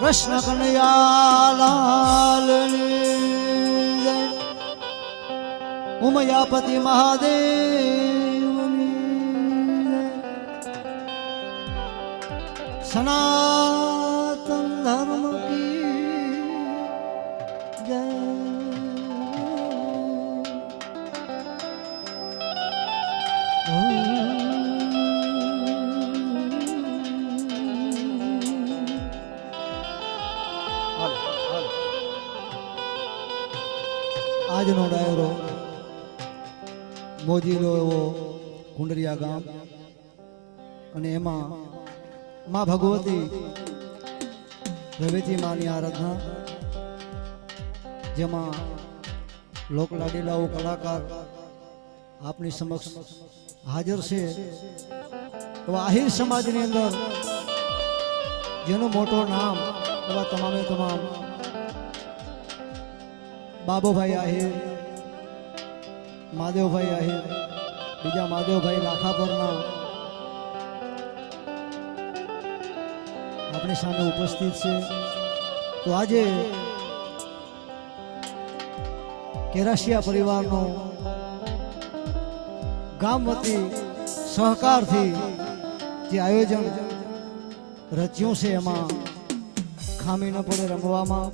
કૃષ્ણ કનૈયા લાલની જય ઉમયાપતિ મહાદેવની જય સનાતન ધર્મ કી જય આજનો ડાયરો મોજીલો એવો કુંડરિયા ગામ અને એમાં માં ભગવતી રવેચી માની આરાધના જેમાં લોકલાડીલાઓ કલાકાર આપની સમક્ષ હાજર છે. તો આહિર સમાજની અંદર જેનું મોટું નામ એવા તમામે તમામ બાબુભાઈ આહિર, માધવભાઈ આહિર, બીજા માધવભાઈ લાખાપરના આપણી સામે ઉપસ્થિત છે. તો આજે કેરાશિયા પરિવારનો ગામ વતી સહકારથી જે આયોજન રચ્યું છે એમાં ખામી ન પડે રમવામાં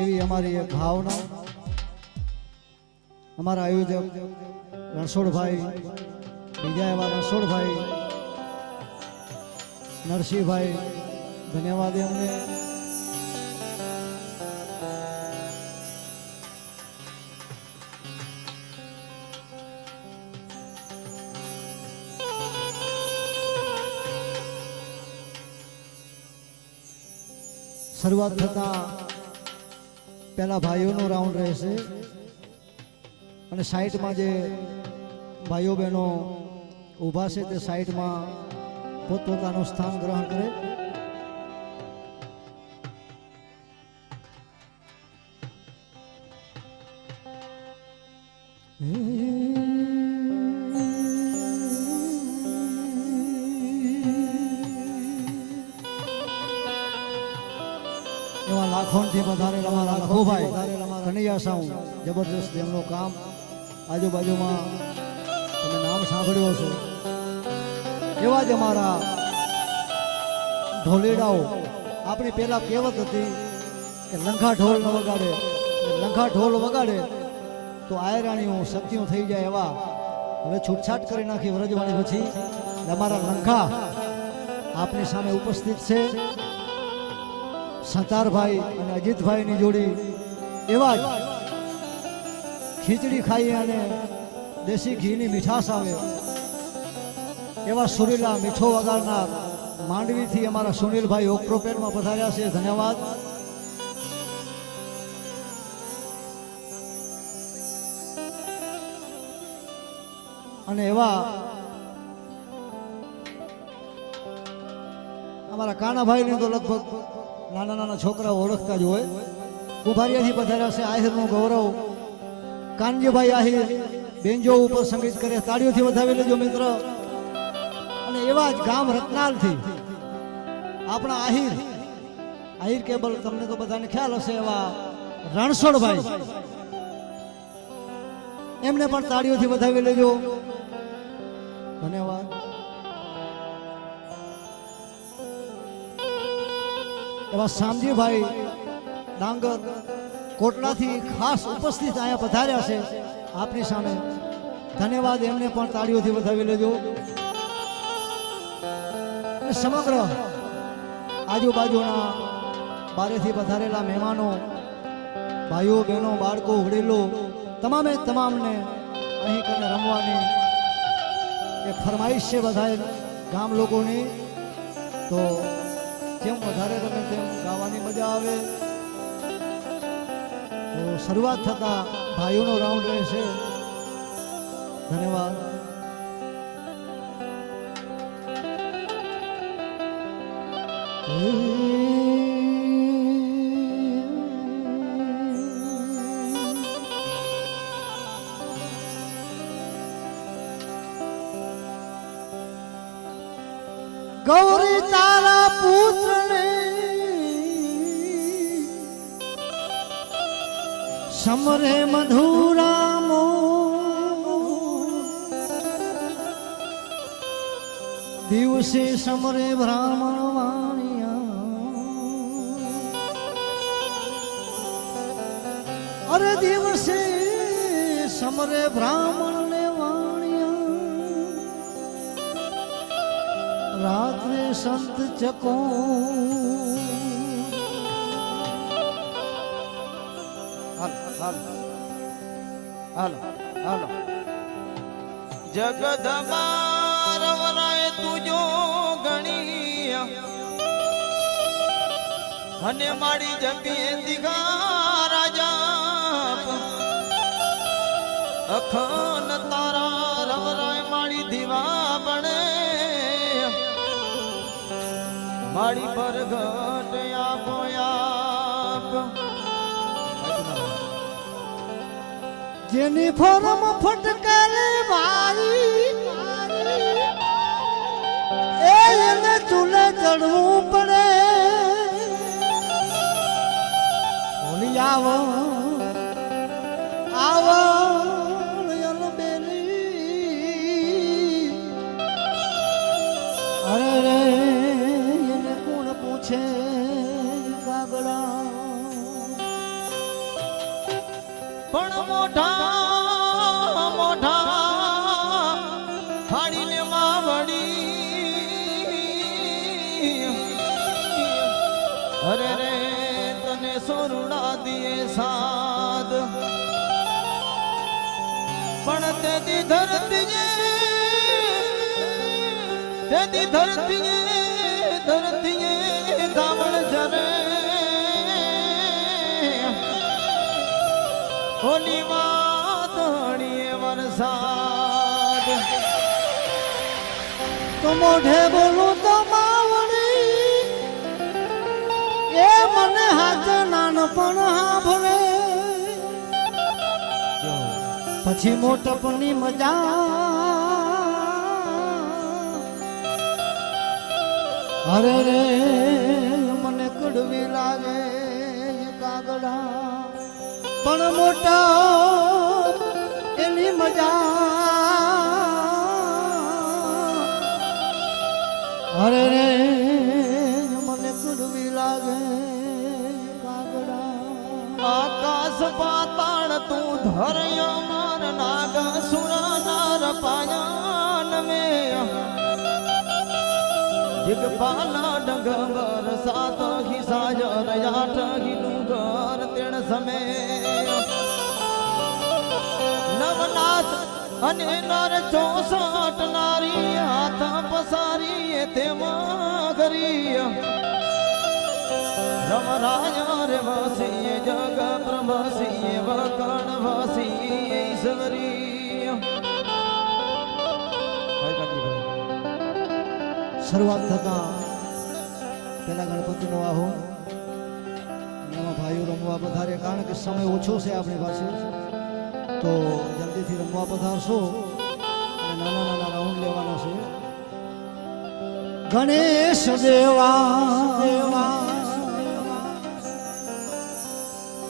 એવી અમારી એક ભાવના. અમારા આયોજક રણછોડભાઈ, બીજા એવા રણછોડભાઈ, નરસિંહભાઈ, ધન્યવાદ એમને. શરૂઆત થતા પહેલા ભાઈઓનો રાઉન્ડ રહેશે અને સાઈડમાં જે ભાઈઓ બહેનો ઊભા છે તે સાઈડમાં પોતપોતાનું સ્થાન ગ્રહણ કરે. એવા લાખોથી વધારે અમારા લખોભાઈ કનૈયા સાઉન્ડ જબરદસ્ત એમનું કામ આજુબાજુમાં તમે નામ સાંભળ્યો છો. એવા જ અમારા ઢોલેડાઓ. આપણી પહેલા કહેવત હતી કે લંઘા ઢોલ ન વગાડે, લંઘા ઢોલ વગાડે તો આયરાણીઓ સત્યો થઈ જાય. એવા હવે છૂટછાટ કરી નાખી વ્રજવાણી પછી અમારા લંઘા આપની સામે ઉપસ્થિત છે. સંતારભાઈ અને અજીતભાઈની જોડી એવા જ ખીચડી ખાઈ અને દેશી ઘીની મીઠાશ આવે એવા સુરીલા મીઠો વગાડનાર માંડવીથી અમારા સુનિલભાઈ ઓક્રોપેરમાં પધાર્યા છે. ધન્યવાદ. અને એવા અમારા કાનાભાઈને તો લગભગ નાના નાના છોકરાઓ ઓળખતા જ હોય. કુંભારિયાથી પધાર્યા છે. આહિરનું ગૌરવ કાનજીભાઈ આહિર બેન્જો ઉપર સંગીત કરે. તાળીઓથી વધાવી લેજો મિત્ર. અને એવા જ ગામ રત્નાલથી આપણા આહિર કેબલ તમને તો બધાને ખ્યાલ હશે. એવા રણછોડભાઈ એમને પણ તાળીઓથી વધાવી લેજો. ધન્યવાદ. એવા શામજીભાઈ ડાંગર કોટલાથી ખાસ ઉપસ્થિત અહીંયા પધાર્યા છે આપની સામે. ધન્યવાદ. એમને પણ તાળીઓથી વધાવી લેજો. અને સમગ્ર આજુબાજુના બારેથી પધારેલા મહેમાનો, ભાઈઓ બહેનો, બાળકો, વડીલો તમામે તમામને અહીં કને રમવાની એક ફરમાઈશ છે બધા ગામ લોકોની. તો જેમ વધારે રમે તેમ ગાવાની મજા આવે. તો શરૂઆત થતા ભાઈઓનો રાઉન્ડ રહેશે. ધન્યવાદ. ગૌરી તારા પુત્ર ને સમરે મધુરામો દિવસે સમરે બ્રાહ્મણ વાણિયા અરે દિવસે સમરે બ્રાહ્મણ ને વાણિયા રાત્રે સંત ચકો હાલો હાલો જગદમાં રવરાય તુજો ગણી અને મારી જપી દિગા રાજા અખન તારા રવરાય મારી દીવા બને મારી પરગટ આપો આપ જેની ફોરમ ફટકારે વારી એને ચૂલે ચડવું પડે ઓલી આવો આવો બેલી અરે રે એને કોણ પૂછે કાગડા પણ મોઢા મોઢા ફાડીને માવડી અરે રે તને સોરુડા દિયે સાદ પણ તેદી ધરતીએ ગામણ જરે હોલી વાદળીએ વરસાદ તો મોઢે બોલું તો માવડી એ મને હાથ નાનપણ હાંભળે પછી મોટપની મજા અરે રે મને કડવી લાગે કાગડા પણ મોટા એની મજા અરે રે મને કડવી લાગે કાગડા આકાશ પાતાળ તું ધર્યો માર નાગ સુર નાર પાયાન મે દિગપાલા ડગર સાત હી સાજર આઠ હી ડુંગર તેણ સમે નવનાથ અને નર 64 નારી હાથ પસારી તેમાં કરી રમરાય રે વસીએ જગ પ્રભસીએ વકણ વસીએ ઈશ્વરી શરૂઆત થતા પેલા ગણપતિનો આહો એમાં ભાઈઓ રમવા પધારે કારણ કે સમય ઓછો છે આપણી પાસે તો જલ્દીથી રમવા પધારશો અને નાના નાના રાઉન્ડ લેવાના છે ગણેશ દેવા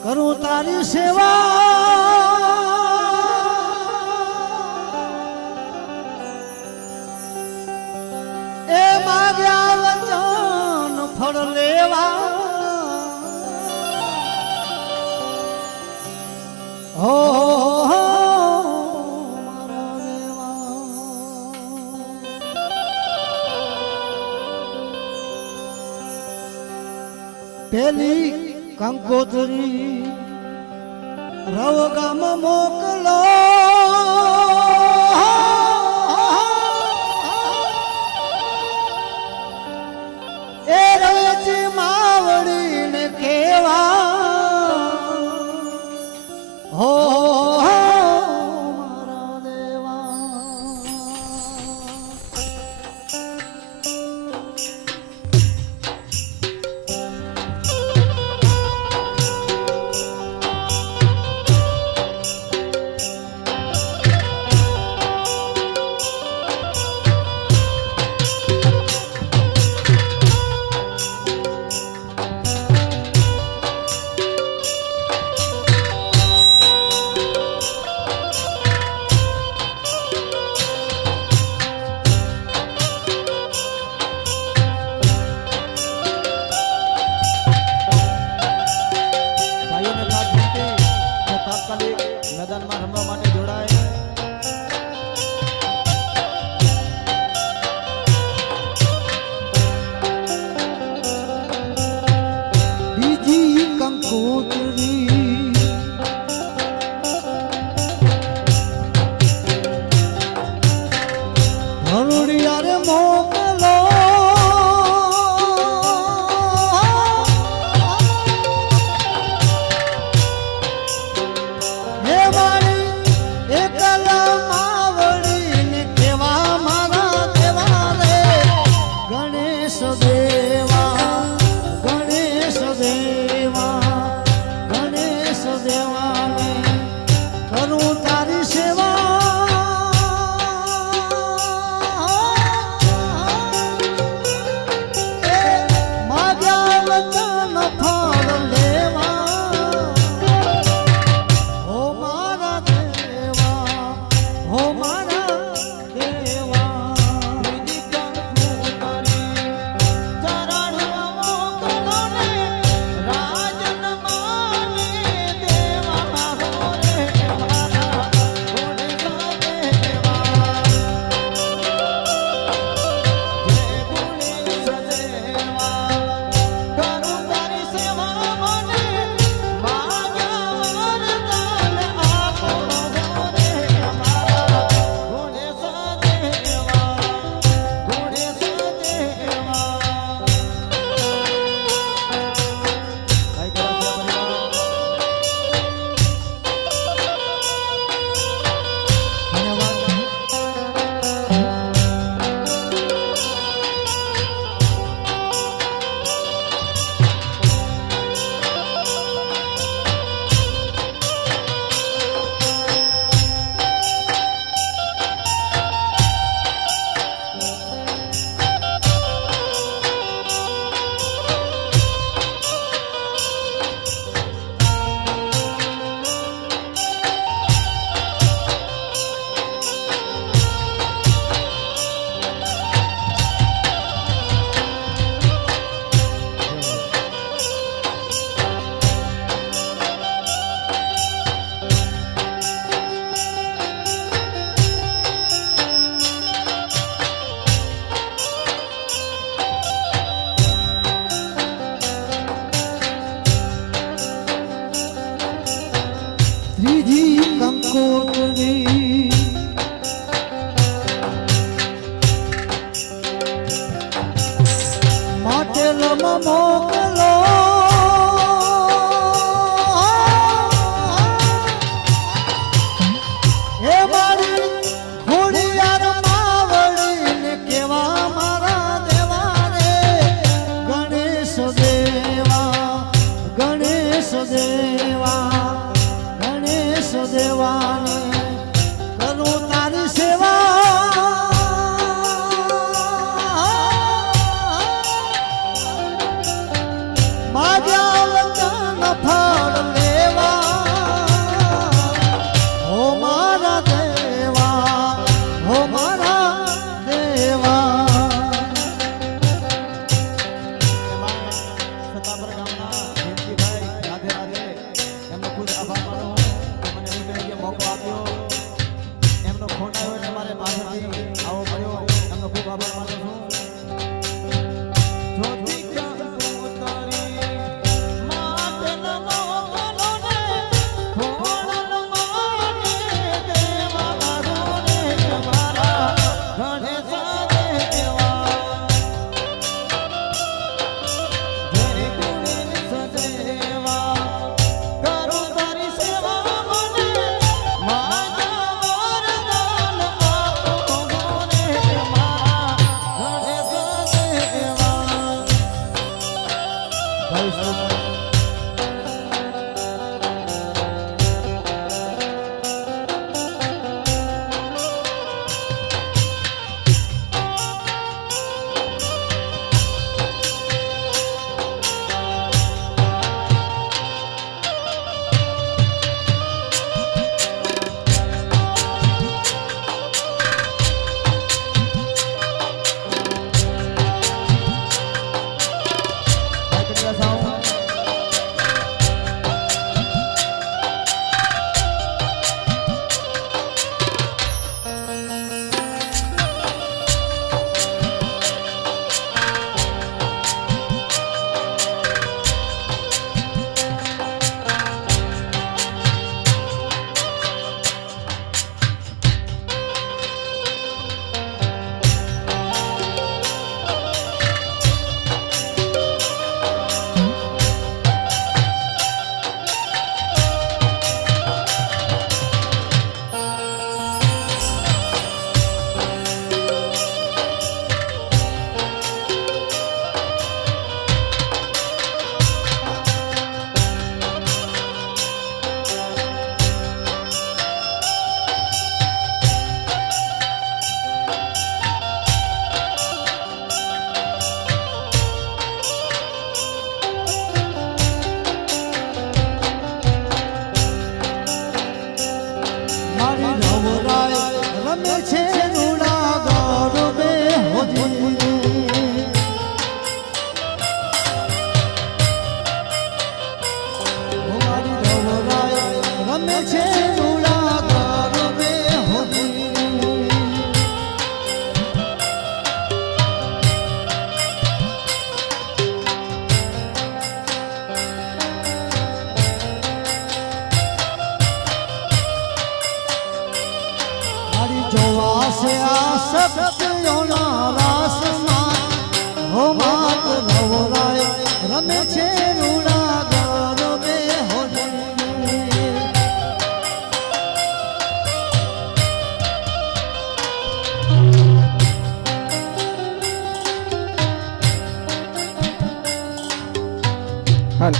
કરું તારી સેવા એ માગ્યા વચન ફળ લેવા હો મારા દેવા પેલી કંકોત્રી રવ ગામ મોકલો એ રવેચી માવડીને કેવા હો મારા દેવા મેદાનમાં રમવા માટે જોડાય. બીજી કંકોત્રી ધરુડિયા રે મોકલો હે વાળી એકલા માવડીને કેવા મારા દેવા રે ગણેશ દેવા ગણેશ દેવા ગણેશ દેવાને કરું તારી સેવા માગ્યા વચન ફળ લેવા હો મારા દેવા હો મારા દેવા બીજી કંકોત્રી ચરણમાં મોકલો ને રાજન માને દેવા હો રે મારા ગણેશ દેવા. હે ગણેશ દેવા કરું તારી સેવા મને માગ્યા વરદાન આપો હો રે મારા ગણેશ દેવા ગણેશ દેવા. કઈ કરો છો પરિવાર? ત્રીજી કંકોત્રી માટેલમાં મોકલો હે મારી ઘોડિયાર માવડીને કેવા મારા દેવા રે ગણેશ દેવા ગણેશ દેવા ગણેશ દેવાને કરું તારી સેવા માગ્યા વચન ફળ લેવા હો મારા દેવા હો મારા દેવા. એમાં સતાપર ગામના ભીમજીભાઈ રાધે રાધે એમનો ખુદ આભાર માનું કે મને વિનયને મોકો આપ્યો. મારી નવરાય રમે છે રૂડા ગરબે હોજી મારી નવરાય રમે છે રૂડા ગરબે હોજી જોવા છે આ સત્યોના રાસમાં હો માત નવરાય રમે છે રૂડા ગરબે હોજી હાલ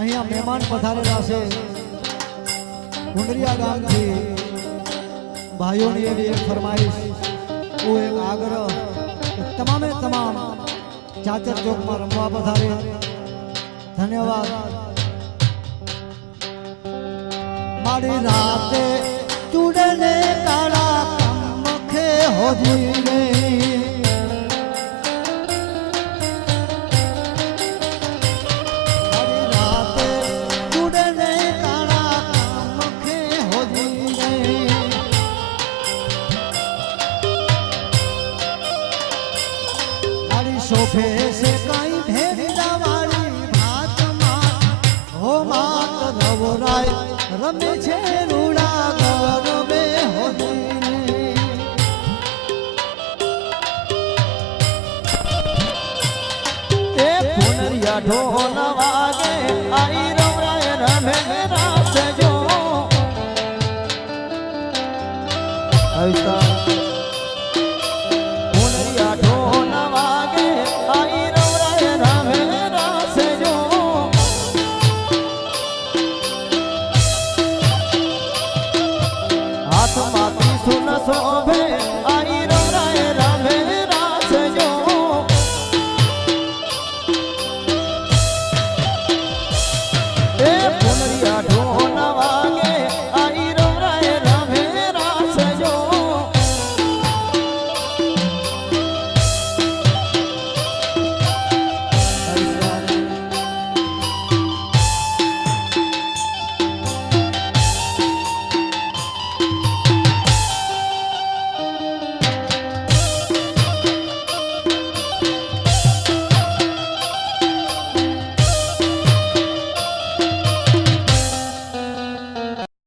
અહીંયા મહેમાન પધારેલા છે કુંડરિયા ગામથી ભાઈઓની એવી એક ફરમાઈશ હું એક આગ્રહ કે તમામે તમામ ચાચર ચોકમાં રમવા પધારે ધન્યવાદ મારી રાતે ચૂડને કાળા કમખે હોજી રે શોભે છે કઈ ભેગા વાળી ભાતમાં હો માત નવરાય રમે છે રૂડા ગરબે હોજી એ પુનરિયા ઢોલ વાગે આઈ રવરાય રમે રાખજો.